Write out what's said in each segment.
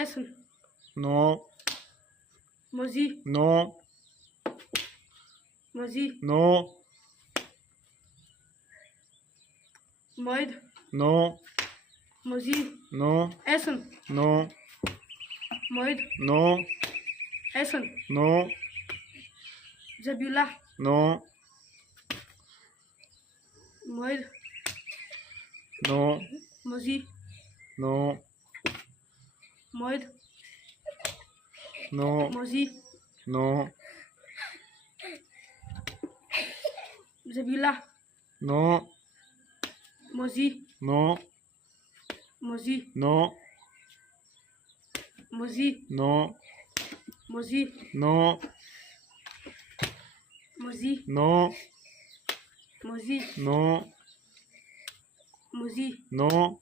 Essen. No. Musik. No. Musik. No. Moid. No. Musik. No. Essen. No. Moid. No. Essen. No. Zabula. No. Moid. No. Musik. No. Moid. No. Musik. No. Zabula. No. Musik. No. Musik. No. Musik. No. Musik. No. Musik. No. Musik. No. Musik. No.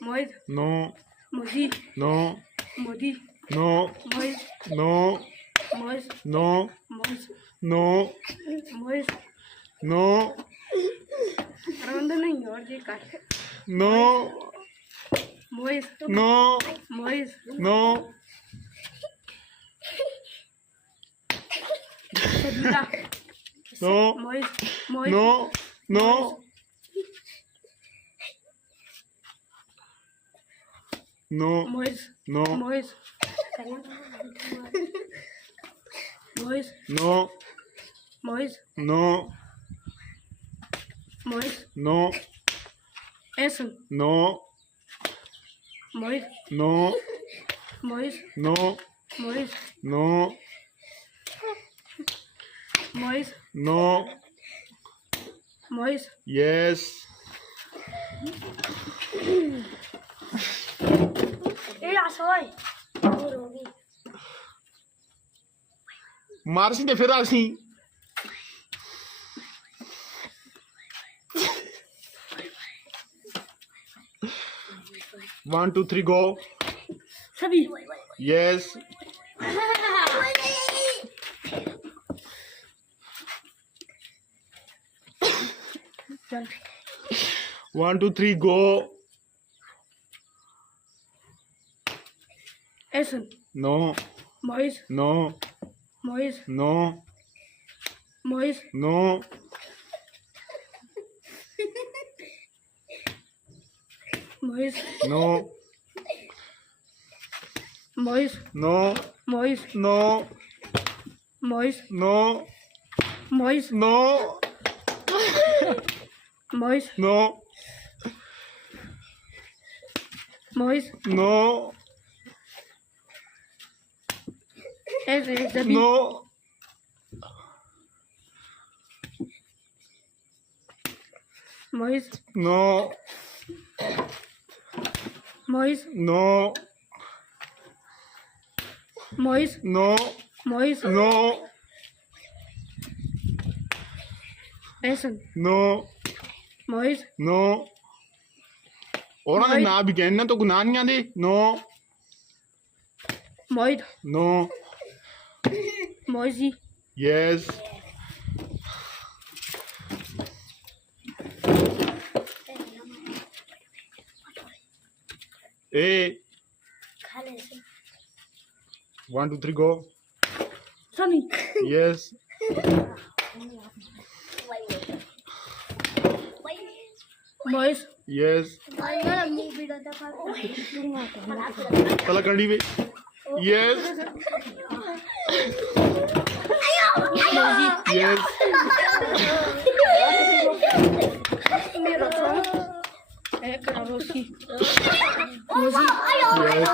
Moid. No. Musik. No. Modi. No. Moid. No. Mois. No. Mois. No. Mois. No. Ronda नहीं और जी कर. No. Mois. No. Mois. No. Zabula. No. Mois. Mois. No. No. No. Mois. No. Mois. Mois. No. Mois. No. Mois. No. Essen. No. Mois. No. Mois. No. Mois. No. Mois. No. Mois. Yes. ये आसोय और होगी मारसी ते फिर आसी. 1 2 3 go. सभी. Yes. चल. 1 2 3 go. Essen. No. Mois. No. Mois. No. Mois. No. Mois. No. Mois. No. Mois. No. Mois. No. Mois. No. Mois. No. Mois. No. Zabi. No. Mois. No. Mois. No. Mois. No. Mois. No. Essen. No. Mois. No. ਉਹਨਾਂ ਦੇ ਨਾਂ ਵੀ ਕਹਿਣਾ ਤਾਂ ਗੁਨਾਨੀਆਂ ਦੇ. No. Moid. No. Moisi. Yes. Hey. खाने से 1 2 3 go. Sunny. Yes. Mois. Yes. मेरा movie देखा तला कंडी पे. Yes. Moisi. Yes. Mira, Rosi. Moisi. Yes.